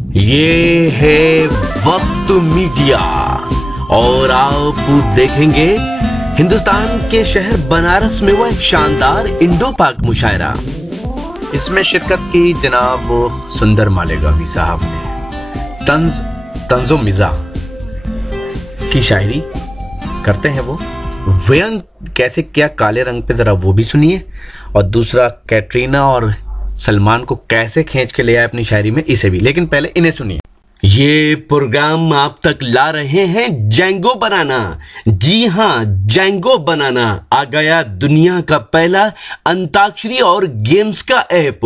ये है वक्त मीडिया और आप देखेंगे हिंदुस्तान के शहर बनारस में हुआ एक शानदार इंडो पाक मुशायरा। इसमें शिरकत की जनाब सुंदर मालेगावी साहब ने तंजो मिजा की शायरी करते हैं। वो व्यंग कैसे किया काले रंग पे, जरा वो भी सुनिए। और दूसरा कैटरीना और सलमान को कैसे खींच के ले आए अपनी शायरी में, इसे भी। लेकिन पहले इन्हें सुनिए। ये प्रोग्राम आप तक ला रहे हैं जेंगो बनाना। जी हां, जेंगो बनाना आ गया दुनिया का पहला अंताक्षरी और गेम्स का ऐप।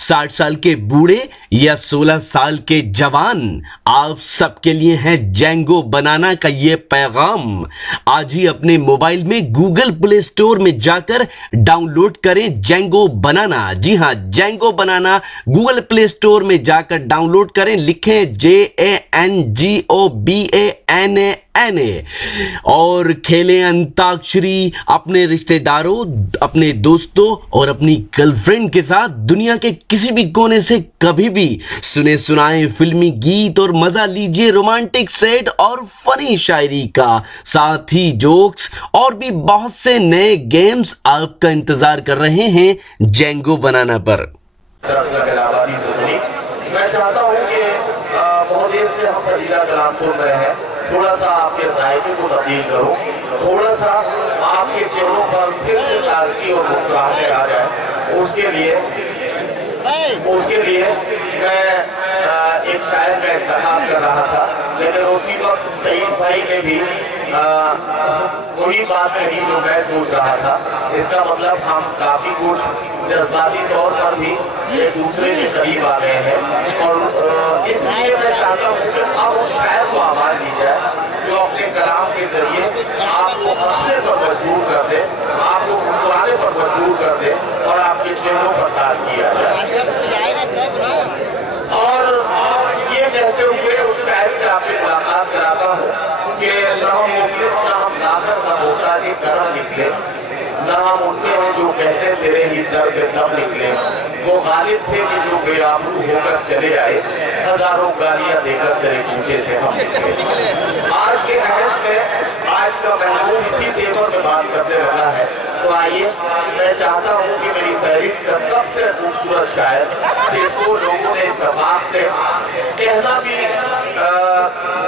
60 साल के बूढ़े या 16 साल के जवान, आप सबके लिए है जेंगो बनाना का ये पैगाम। आज ही अपने मोबाइल में गूगल प्ले स्टोर में जाकर डाउनलोड करें जेंगो बनाना। जी हां, जेंगो बनाना गूगल प्ले स्टोर में जाकर डाउनलोड करें। लिखें JANGOBANANA और खेलें अंताक्षरी अपने रिश्तेदारों, अपने दोस्तों और अपनी गर्लफ्रेंड के साथ दुनिया के किसी भी कोने से कभी भी। सुने सुनाए फिल्मी गीत और मजा लीजिए रोमांटिक सेट और फनी शायरी का, साथ ही जोक्स और भी बहुत से नए गेम्स आपका इंतजार कर रहे हैं जेंगो बनाना पर। मैं चाहता हूं कि बहुत देर से हम सजीला कलाम सुन रहे हैं, थोड़ा सा आपके जायके को तब्दील करूं, थोड़ा सा आपके चेहरों पर फिर से ताजगी और मुस्कुराहटें आ जाए। उसके लिए मैं एक शायर का इंतखाब कर रहा था, लेकिन उसी वक्त सईद भाई ने भी वही बात कही जो मैं सोच रहा था। इसका मतलब हम काफी कुछ जज्बाती तौर पर भी एक दूसरे के करीब आ गए हैं। और इसलिए मैं चाहता हूँ कि अब उस शायर को आवाज दी जाए जो अपने कलाम के जरिए आपको हंसने पर मजबूर कर दे, आपको मुस्कुराने पर मजबूर कर दे और आपके चेहरों पर ताजगी आ जाए। और ये कहते हुए उस शायर से आपकी मुलाकात कराता हूँ कि न हम मुफलिस, न हम नाज़र, न मोहताजी करम निकले, न हम उनके हैं जो कहते तेरे ही दर पे दम निकले। वो गालिब थे कि जो बेआबरू होकर चले आए, हजारों गालियां देकर तेरे पूछे से हम निकले। आज के अहद में आज का महबूब इसी तेवर में बात करने लगा है। तो आइए, मैं चाहता हूँ कि मेरी फहरिस्त का सबसे खूबसूरत शायर, जिसको लोगों ने इत्तेफाक से कहना भी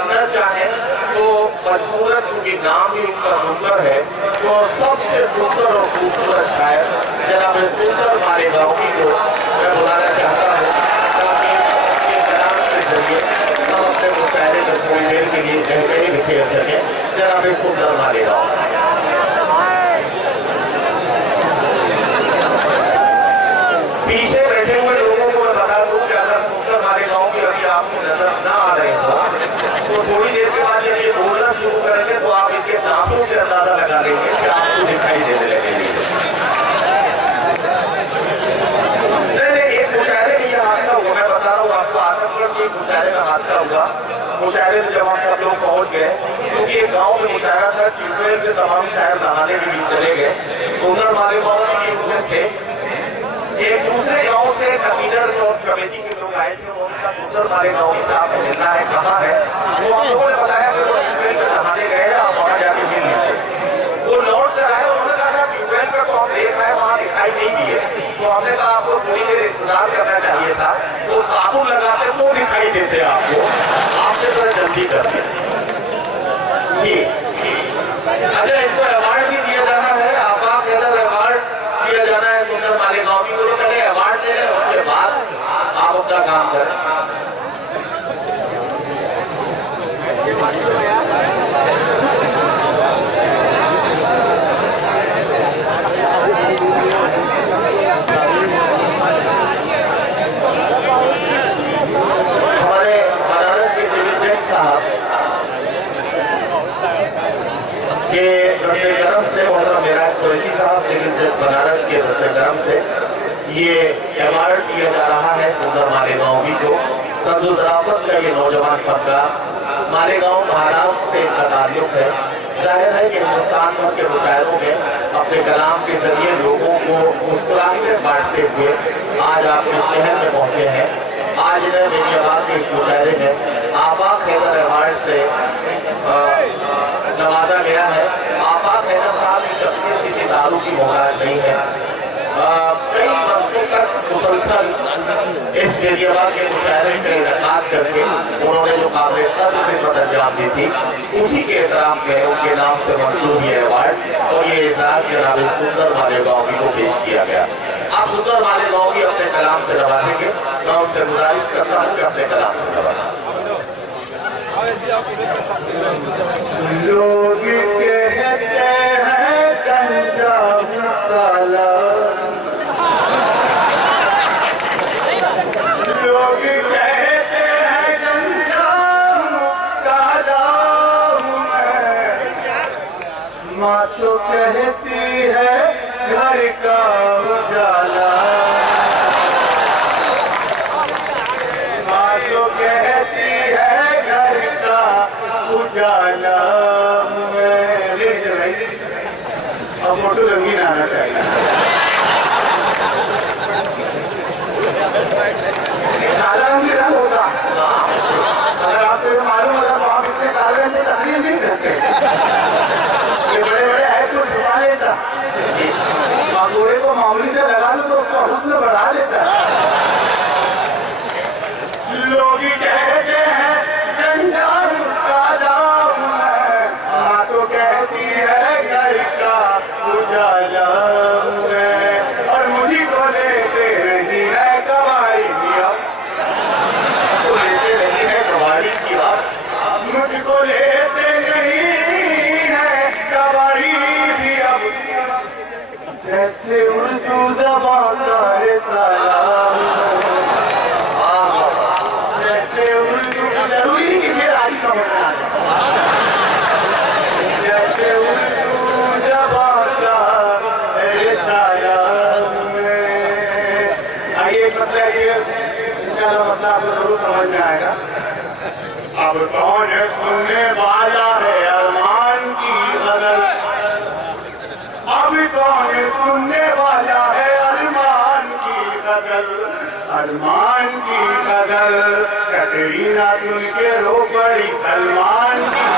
न चाहे तो मजबूरन, चूंकि नाम ही उनका सुंदर है, तो सबसे सुंदर और खूबसूरत शायर जनाब सुंदर मालेगांवी को मैं बुलाना चाहता हूँ, ताकि ये कलाम के जरिए हम अपने मुशायरे में थोड़ी देर के लिए कहते ही खेल सके। जनाब सुंदर मालेगांव। पीछे बैठे हुए लोगों को मैं बता दूं कि अगर सुंदर मालेगांव की अभी आपको नजर न आ रहे हो तो थोड़ी देर के बाद जब ये बोलना शुरू करेंगे तो आप इनके दांतों से अंदाजा लगा लेंगे कि आपको दिखाई देने लगेंगे। एक मुशायरे में यह हादसा हुआ, मैं बता रहा हूँ आपको, आजमगढ़ के एक मुशायरे में हादसा हुआ। मुशायरे में जब हम सब लोग पहुंच गए, क्योंकि एक गांव में मुशायरा था, ट्यूबवेल पे तमाम शायर नहाने के लिए चले गए। सुंदर मालेगांव के ग्रुप थे, एक दूसरे गांव से कन्वीनर्स और कमेटी के लोग आए थे। उनका सुंदर मालेगांवी साहब से मिलना है, कहाँ है? वो हम लोगों ने बताया कि वो ट्यूबवेल पे नहाने गए हैं, आप वहां जाके मिल लीजिए। वो लौट कर आए, उन्होंने कहा साहब ट्यूबवेल पर तो हम देख रहे हैं, वहां दिखाई नहीं दिए। तो हमने कहा आपको थोड़ी देर इंतजार करना चाहिए था, वो साबुन लगाते तो दिखाई देते आपको, आपने थोड़ा जल्दी कर दिया जी। अच्छा, इनको अवार्ड भी दिया जाना है, आफाक हैदर अवार्ड दिया जाना है सुंदर मालेगांवी को। तो पहले अवार्ड दे रहे हैं, उसके बाद आप अपना काम करें। हमारे बनारस के सिविल जज साहब के दस्ते करम से, मोहतरम मेराज कुरैशी साहब सिविल जज बनारस के दस्ते करम से ये अवार्ड दिया जा रहा है सुंदर मालेगांवी को। तंज़ो ज़राफ़त का ये नौजवान तबका मालेगांव महाराष्ट्र से इनका ताल्लुक है। जाहिर है कि हिंदुस्तान भर के मुशायरों में अपने कलाम के जरिए लोगों को मुस्कुराहटें बांटते हुए आज आपके शहर में पहुंचे हैं। आज ने मीडियाबाद के इस मुशायरे में आफाक हैदर अवार्ड से नवाजा गया है। आफाक हैदर साहब की शख्सियत किसी दारू की मोहताज नहीं है। कई वर्षों तक मुसलसल इस मीडियाबाद के मुशायरे का इनकाद करके उन्होंने जो काबिल कद्र खिदमत अंजाम दी थी, उसी के एहतराम में उनके नाम से मंसूब ये अवार्ड और ये एजाज जनाब सुंदर वाले गाँव को पेश किया गया। आप सुंदर वाले गाँव भी अपने कलाम से नवाजेंगे। मैं उनसे गुजारिश करता हूँ कि अपने कलाम से नवाजें। लोग कहते हैं कंचा काला, लोग कहते हैं कंचा काला, माँ तो कहती है घर का उजाला, माँ तो कहती है घर का उजाला। अब फोटो रंगीन आना चाहिए। काला रंग भी रंग होता, अगर आपको ये मालूम होता तो आप इतने काले रंग की तकलीफ नहीं करते। ये बड़े बड़े ऐप को छुपा लेता, मकबूरे को मामूली से लगा दो तो उसका हुस्न बढ़ा देता है। लोग कहते हैं जंजाल का दाम है, माँ तो कहती है घर का उजाला है, और मुझे को लेते नहीं है कबाड़ी किया, तो लेते नहीं है कबाड़ी की बात, मुझको लेते नहीं है कबाड़ी भी अब, जैसे उर्दू ज़बान का रिसाला, जैसे उर्दू जरूरी नहीं कि शेर आदि समझ में आ जाए, जैसे उर्दू ज़बान का रिसाला में। आइए मतलब ये इंशाल्लाह मतलब आपको जरूर समझ में आएगा। अब कौन सुनने वाला है अरमान की गजल, अब कौन सुनने वाला है अरमान की गजल, अरमान की गजल। कटरीना सुन के रो पड़ी सलमान की,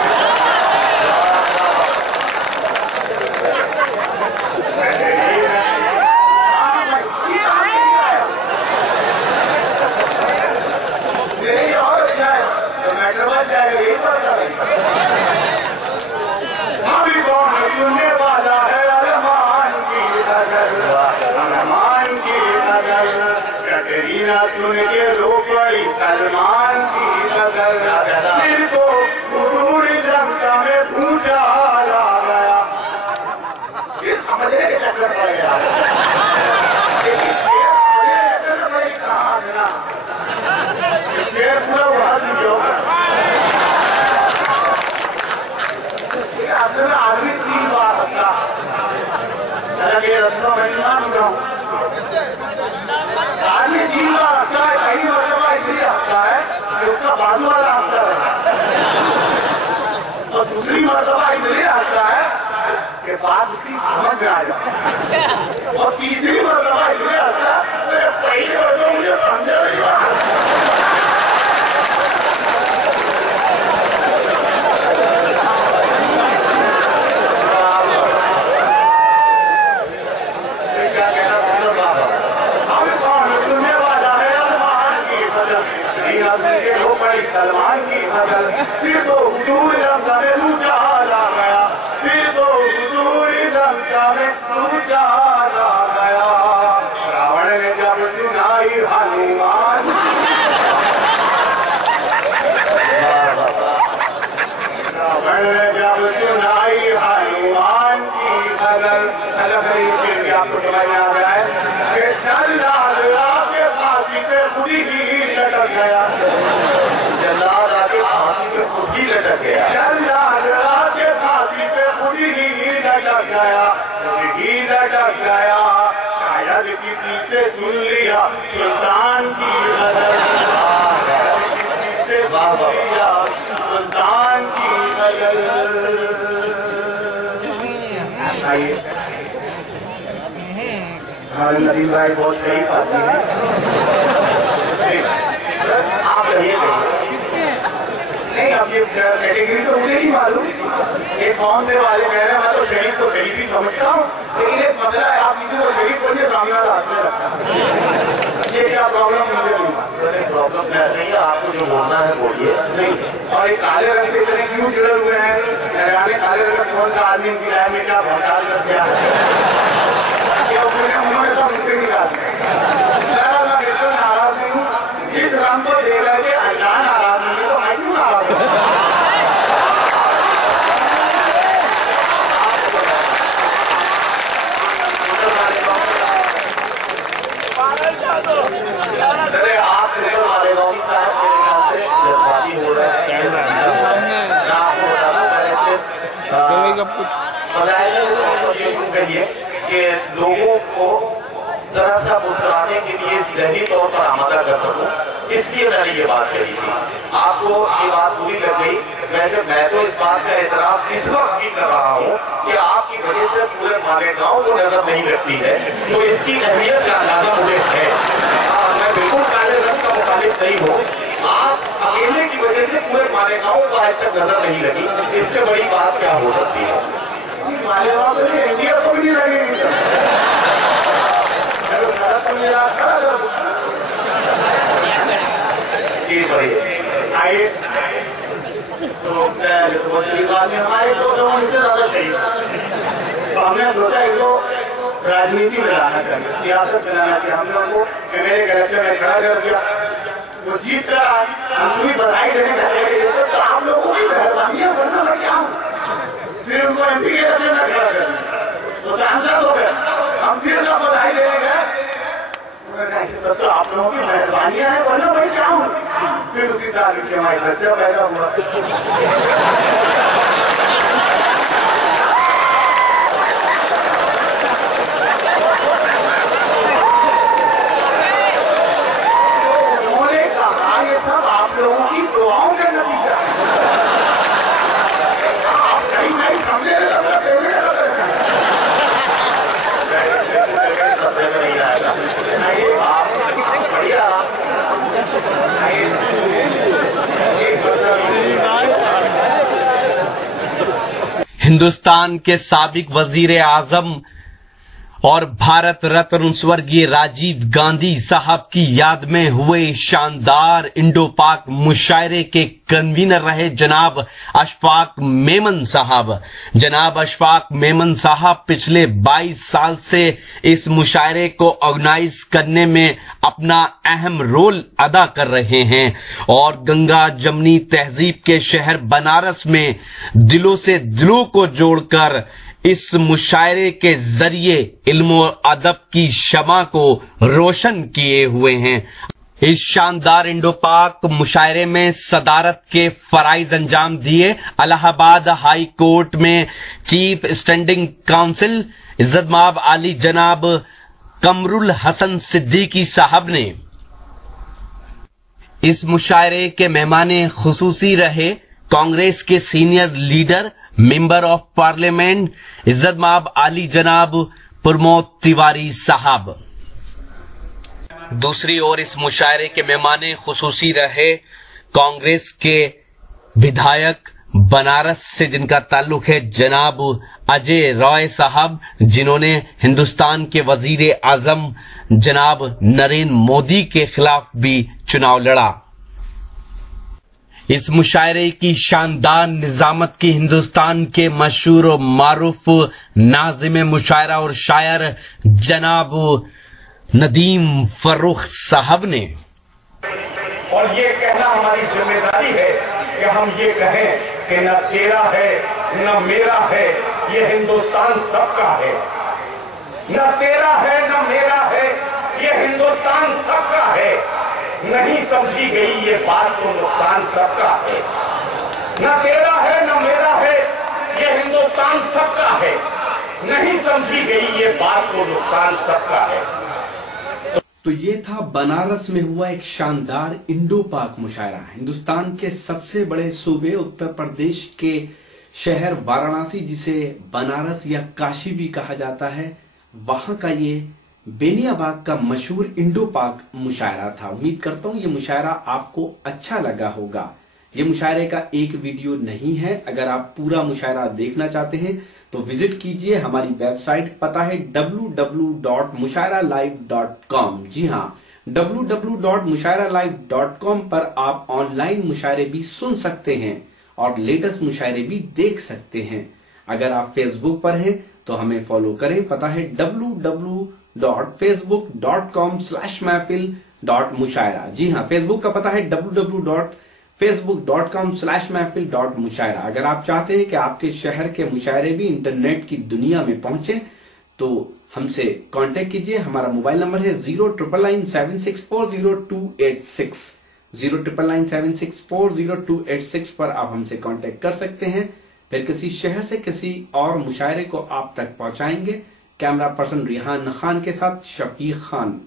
मेरी और जाए तो मैटर बच जाएगा, यही पता नहीं। अभी कौन सुनने वाला है अरमान की गजल, अरमान की गजल। कटरीना सुन के रो पड़ी सलमान की गजल, दिल को हुजूर लंका में भूचाला गया। ये समझने के चक्कर पड़ गया, लेकिन शेर समझने के चक्कर पड़ गई कहाँ सुना, शेर पूरा उड़ा दीजिए। आपने में आदमी 3 बार हंसता, ये रस्ता मैं ना सुना, आदमी 3 बार हंसता है। पहली मरतबा इसलिए हंसता है कि उसका बाजू वाला हंसता है, और दूसरी मरतबा इसलिए हंसता है कि बात उसकी समझ में आ जाए, और तीसरी मरतबा इसलिए हंसता है पहली मरतबा मुझे समझ नहीं आया। सलमान की गजल, फिर तो हुजूर लंका में उजाला गया, फिर तो हुजूर लंका में उजाला गया। रावण ने जब सुनाई हनुमान, रावण ने जब सुनाई हनुमान की गजल, शेर के आपको समझ में आ जाए कि जल्लाद आके फांसी पे खुद ही लटक गया, जल्लाद आके फांसी पे खुद ही लटक गया, जल्लाद आके फांसी पे खुद ही लटक गया, खुद ही लटक गया। शायद किसी से सुन लिया सुल्तान की गजल, किसी से सुन लिया सुल्तान की गजल। आइए, हमारे नदीम भाई बहुत शरीफ आदमी है, आप कहिए नहीं, अब ये कैटेगरी तो मुझे नहीं मालूम ये कौन से वाले कह रहे हैं। मैं तो शरीफ को शरीफ ही समझता हूँ, लेकिन एक मसला है, आप किसी को शरीफ बोलिए सामने वाला हाथ में रखता है। ये क्या प्रॉब्लम मुझे नहीं, प्रॉब्लम नहीं है, आपको जो बोलना है बोलिए। नहीं। और एक काले रंग से इतने क्यों चिड़े हुए हैं, काले रंग का कौन सा आदमी उनकी लाइन में क्या भ्रष्टाचार कर दिया है, उन्होंने सब मुझसे निकाल दिया। मैं बिल्कुल नाराज नहीं हूँ, जिस रंग को देख करके अल्लाह नाराज नहीं है तो मैं क्यों नाराज हूँ। अरे आप सुंदर मालेगांव साहब मेरे ख्याल से जज्बाती हो रहे हैं। मैं आपको बता दूं, मैंने सिर्फ कहिए कि लोगों को जरा सा मुस्कुराने के लिए ज़हनी तौर पर आमादा कर सकूं, इसलिए मैंने ये बात कही थी। आपको ये बात बुरी लग गई। वैसे मैं तो इस बात का एतराफ इस वक्त भी कर रहा हूँ कि आपकी वजह से पूरे मालेगांव को नजर नहीं लगती है, तो इसकी अहमियत का अंदाजा मुझे है। मैं बिल्कुल काले रंग का मुखालिफ नहीं हूँ। आप अकेले की वजह से पूरे मालेगांव को आज तक नजर नहीं लगी, इससे बड़ी बात क्या हो सकती है। मालेगांव में इंडिया को भी नहीं लगेगी। आइए तो हमारे तो इससे ज्यादा शहीद, तो हमने सोचा इनको राजनीति में लाना चाहिए, सियासत में लाना चाहिए। हम लोगों को एमएलए इलेक्शन में खड़ा कर दिया, वो जीत कर हम पूरी बधाई देने का तो आप लोगों की मेहरबानी है, वरना मैं क्या हूँ। फिर उनको एमपी के इलेक्शन में खड़ा कर दिया, तो सांसद हो गए। हम फिर का बधाई देने गए, सब तो आप लोगों की मेहरबानियां है, वरना मैं क्या हूँ। फिर उसी साल के हमारे बच्चा पैदा हुआ। तो उन्होंने कहा ये सब आप लोगों की दुआओं का नतीजा है। आप सही समझे हिंदुस्तान के साबिक वजीर आजम और भारत रत्न स्वर्गीय राजीव गांधी साहब की याद में हुए शानदार इंडो पाक मुशायरे के कन्वीनर रहे जनाब अशफाक मेमन साहब। जनाब अशफाक मेमन साहब पिछले 22 साल से इस मुशायरे को ऑर्गेनाइज करने में अपना अहम रोल अदा कर रहे हैं और गंगा जमनी तहजीब के शहर बनारस में दिलों से दिलों को जोड़कर इस मुशायरे के जरिए इल्म और अदब की शमा को रोशन किए हुए हैं। इस शानदार इंडो पाक मुशायरे में सदारत के फराइज अंजाम दिए इलाहाबाद हाई कोर्ट में चीफ स्टैंडिंग काउंसिल इज्जत-माब आली जनाब कमरुल हसन सिद्दीकी साहब ने। इस मुशायरे के मेहमाने खुसूसी रहे कांग्रेस के senior leader member of parliament इज्जत-माब आली जनाब प्रमोद तिवारी साहब। दूसरी ओर इस मुशायरे के मेहमाने खुसूसी रहे कांग्रेस के विधायक बनारस से जिनका ताल्लुक है जनाब अजय रॉय साहब, जिन्होंने हिंदुस्तान के वजीर आजम जनाब नरेंद्र मोदी के खिलाफ भी चुनाव लड़ा। इस मुशायरे की शानदार निजामत की हिंदुस्तान के मशहूर और मारूफ नाज़िम मुशायरा और शायर जनाब नदीम फर्रुख साहब ने। और ये कहना हमारी जिम्मेदारी है कि हम ये कहें कि न तेरा है न मेरा है, ये हिंदुस्तान सबका है। न तेरा है न मेरा है, ये हिंदुस्तान सबका है। नहीं समझी गई ये बात तो नुकसान सबका है। न तेरा है न मेरा है, ये हिंदुस्तान सबका है। नहीं समझी गई ये बात तो नुकसान सबका है। तो ये था बनारस में हुआ एक शानदार इंडो पाक मुशायरा। हिंदुस्तान के सबसे बड़े सूबे उत्तर प्रदेश के शहर वाराणसी, जिसे बनारस या काशी भी कहा जाता है, वहां का ये बेनियाबाग का मशहूर इंडो पाक मुशायरा था। उम्मीद करता हूं ये मुशायरा आपको अच्छा लगा होगा। ये मुशायरे का एक वीडियो नहीं है, अगर आप पूरा मुशायरा देखना चाहते हैं तो विजिट कीजिए हमारी वेबसाइट, पता है www.mushairalive.com। जी हाँ, www.mushairalive.com पर आप ऑनलाइन मुशायरे भी सुन सकते हैं और लेटेस्ट मुशायरे भी देख सकते हैं। अगर आप फेसबुक पर हैं तो हमें फॉलो करें, पता है www.facebook.com/महफिल.मुशायरा। जी हाँ, फेसबुक का पता है www.facebook.com/महफिल.मुशायरा। अगर आप चाहते हैं कि आपके शहर के मुशायरे भी इंटरनेट की दुनिया में पहुंचे तो हमसे कांटेक्ट कीजिए। हमारा मोबाइल नंबर है 09997640286। 09997640286 पर आप हमसे कांटेक्ट कर सकते हैं। फिर किसी शहर से किसी और मुशायरे को आप तक पहुंचाएंगे। कैमरा पर्सन रिहान खान के साथ शफीक खान।